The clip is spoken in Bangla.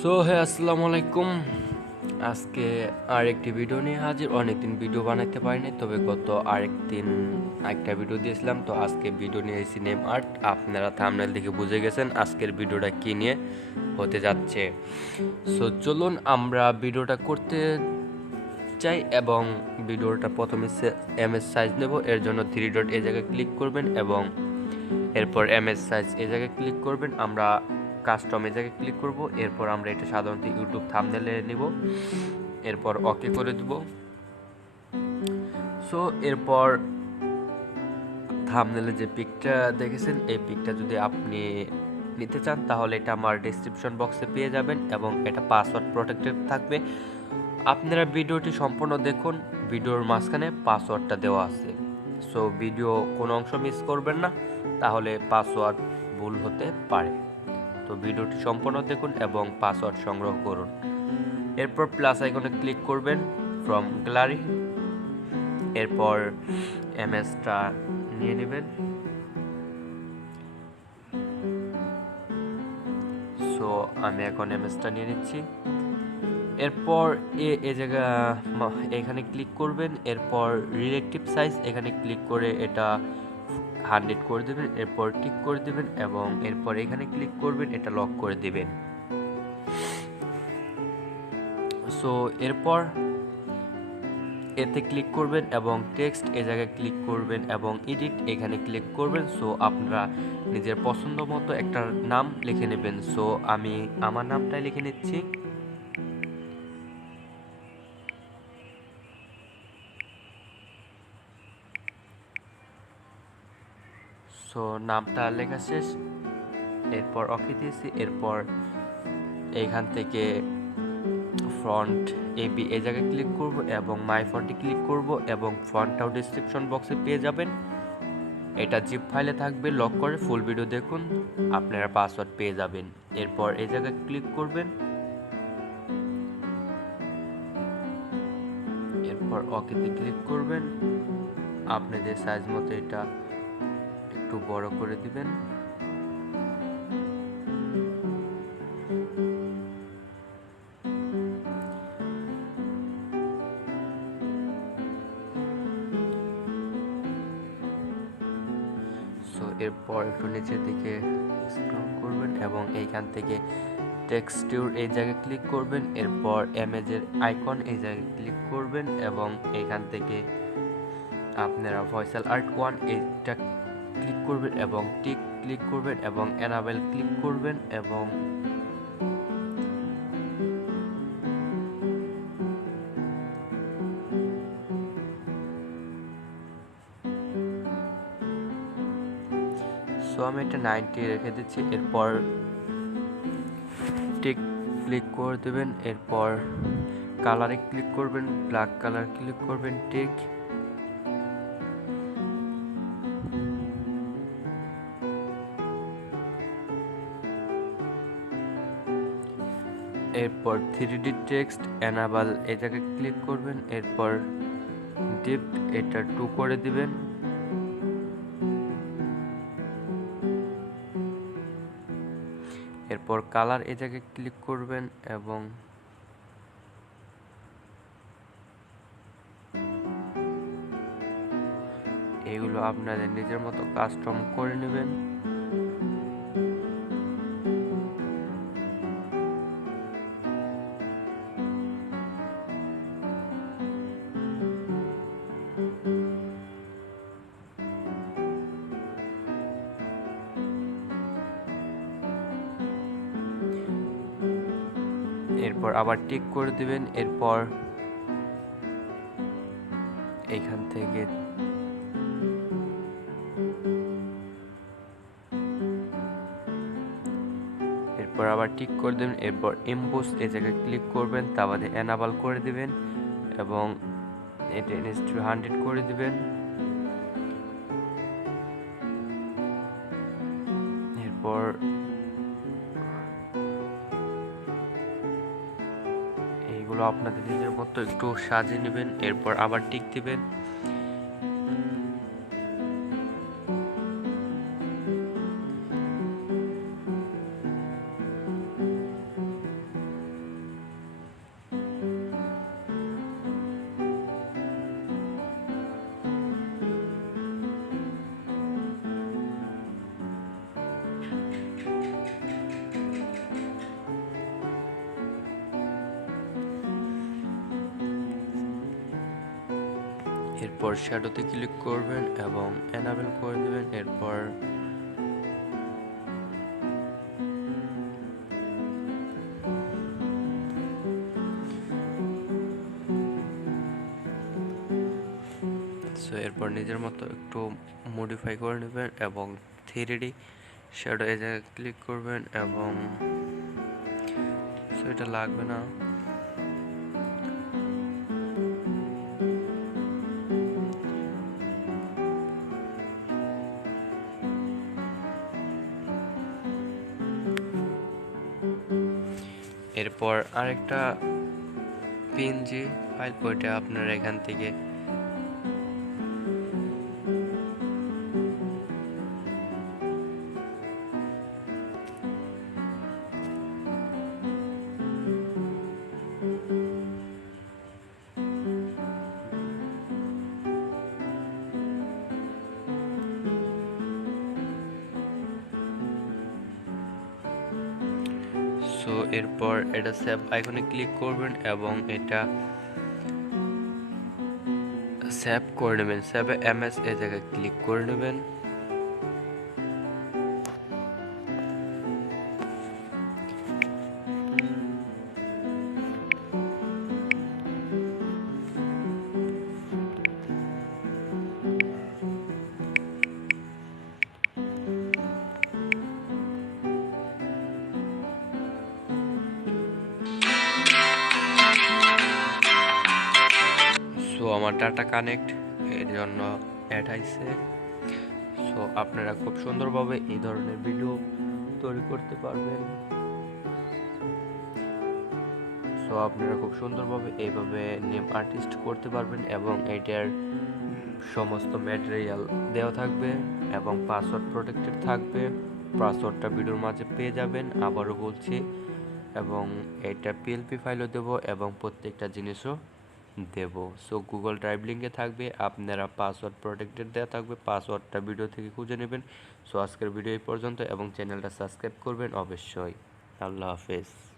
সো হ্যাঁ, আসসালামু আলাইকুম। আজকে আরেকটি ভিডিও নিয়ে হাজির। অনেকদিন ভিডিও বানাইতে পারিনি, তবে গত আরেকদিন একটা ভিডিও দিয়েছিলাম। তো আজকে ভিডিও নিয়ে এসেছি নেম আর্ট। আপনারা থাম্বনেল দেখে বুঝে গেছেন আজকের ভিডিওটা কী নিয়ে হতে যাচ্ছে। সো চলুন আমরা ভিডিওটা করতে চাই, এবং ভিডিওটা প্রথমে এমএস সাইজ নেব। এর জন্য 3 ডট এই জায়গায় ক্লিক করবেন এবং এরপর এমএস সাইজ এই জায়গায় ক্লিক করবেন। আমরা কাস্টম এই জায়গায় ক্লিক করব। এরপর আমরা এটা সাধারণত ইউটিউব থাম্বনেলে নিব, এরপর ওকে করে দেব। সো এরপর থাম্বনেলে যে পিকটা দেখেছেন, এই পিকটা যদি আপনি নিতে চান তাহলে এটা আমার ডেসক্রিপশন বক্সে পেয়ে যাবেন, এবং এটা পাসওয়ার্ড প্রোটেক্টেড থাকবে। আপনারা ভিডিওটি সম্পূর্ণ দেখুন, ভিডিওর মাঝখানে পাসওয়ার্ডটা দেওয়া আছে। সো ভিডিও কোনো অংশ মিস করবেন না, তাহলে পাসওয়ার্ড ভুল হতে পারে। তো ভিডিওটি সম্পূর্ণ দেখুন এবং পাসওয়ার্ড সংগ্রহ করুন। এরপর প্লাস আইকনে ক্লিক করবেন ফ্রম গ্যালারি। এরপর এমএসটা নিয়ে নেবেন। সো আমি এখন এমএসটা নিয়ে নিচ্ছি। এরপর এ জায়গা এখানে ক্লিক করবেন। এরপর রিলেটিভ সাইজ এখানে ক্লিক করে এটা 100 করে দেবেন। এরপর টিক করে দেবেন এবং এরপর এখানে ক্লিক করবেন, এটা লক করে দেবেন। সো এরপর এতে ক্লিক করবেন এবং টেক্সট এ জায়গায় ক্লিক করবেন এবং এডিট এখানে ক্লিক করবেন। সো আপনারা নিজের পছন্দ মতো একটা নাম লিখে নেবেন। সো আমি আমার নামটাই লিখে নিচ্ছি। সো নামটা লেখা শেষ, এরপর ওকে দিয়েছি। এরপর এইখান থেকে ফন্ট এবি এই জায়গায় ক্লিক করব এবং মাই ফন্টে ক্লিক করব, এবং ফন্টটাও ডিসক্রিপশন বক্সে পেয়ে যাবেন। এটা জিপ ফাইলে থাকবে, লক করে ফুল ভিডিও দেখুন, আপনারা পাসওয়ার্ড পেয়ে যাবেন। এরপর এই জায়গায় ক্লিক করবেন, এরপর ওকেতে ক্লিক করবেন। আপনাদের সাইজ মতো এটা একটু বড় করে দিবেন। সো এরপর একটু নিচের দিকে স্ক্রল করবেন এবং এইখান থেকে টেক্সটিউর এই জায়গায় ক্লিক করবেন। এরপর ইমেজের আইকন এই জায়গায় ক্লিক করবেন এবং এইখান থেকে আপনারা ফয়সাল আর্ট 1 এইটা ক্লিক করবেন এবং টিক ক্লিক করবেন এবং এনাবেল ক্লিক করবেন এবং সো আমি এটা 90 রেখে দিচ্ছি। এরপর টিক ক্লিক করে দেবেন। এরপর কালারে ক্লিক করবেন, ব্ল্যাক কালার ক্লিক করবেন, টিক। এরপর 3D টেক্সট এনাবল এই জায়গায় ক্লিক করবেন। এরপর ডিপ এটা 2 করে দিবেন। এরপর কালার এই জায়গায় ক্লিক করবেন এবং এগুলো আপনাদের নিজের মতো কাস্টম করে নেবেন। এরপর আবার টিক করে দিবেন। এরপর এইখান থেকে এরপর আবার টিক করে দেবেন। এরপর এমবোস এই জায়গায় ক্লিক করবেন, তা বাদে এনাবল করে দিবেন এবং এটা 100 করে দিবেন। এরপর এইগুলো আপনাদের নিজের মতো একটু সাজিয়ে নেবেন। এরপর আবার টিক দিবেন। এরপর শ্যাডোতে ক্লিক করবেন এবং এনাবেল করে দেবেন। এরপর নিজের মতো একটু মডিফাই করে নেবেন এবং 3D শ্যাডো এই জায়গায় ক্লিক করবেন এবং এটা লাগবে না। এরপর আরেকটা পিএনজি ফাইল, ওইটা আপনারা এখান থেকে এরপর এটা সেভ আইকনে ক্লিক করবেন এবং এটা সেভ করে নেবেন। সেভে এমএস এই জায়গায় ক্লিক করে নেবেন। আমার ডাটা কানেক্ট এর জন্য অ্যাড আইছে। আপনারা খুব সুন্দরভাবে এই ধরনের ভিডিও তৈরি করতে পারবেন। আপনারা খুব সুন্দরভাবে এইভাবে নেম আর্টিস্ট করতে পারবেন এবং এটার সমস্ত ম্যাটেরিয়াল দেওয়া থাকবে এবং পাসওয়ার্ড প্রোটেক্টেড থাকবে। পাসওয়ার্ডটা ভিডিওর মাঝে পেয়ে যাবেন, আবারও বলছি, এবং এটা পিএলপি ফাইলও দেব এবং প্রত্যেকটা জিনিসও দেব। গুগল ড্রাইভ লিঙ্কে থাকবে, আপনারা পাসওয়ার্ড প্রোটেক্টেড দেওয়া থাকবে, পাসওয়ার্ডটা ভিডিও থেকে খুঁজে নেবেন। আজকের ভিডিও এই পর্যন্ত এবং চ্যানেলটা সাবস্ক্রাইব করবেন অবশ্যই। আল্লাহ হাফেজ।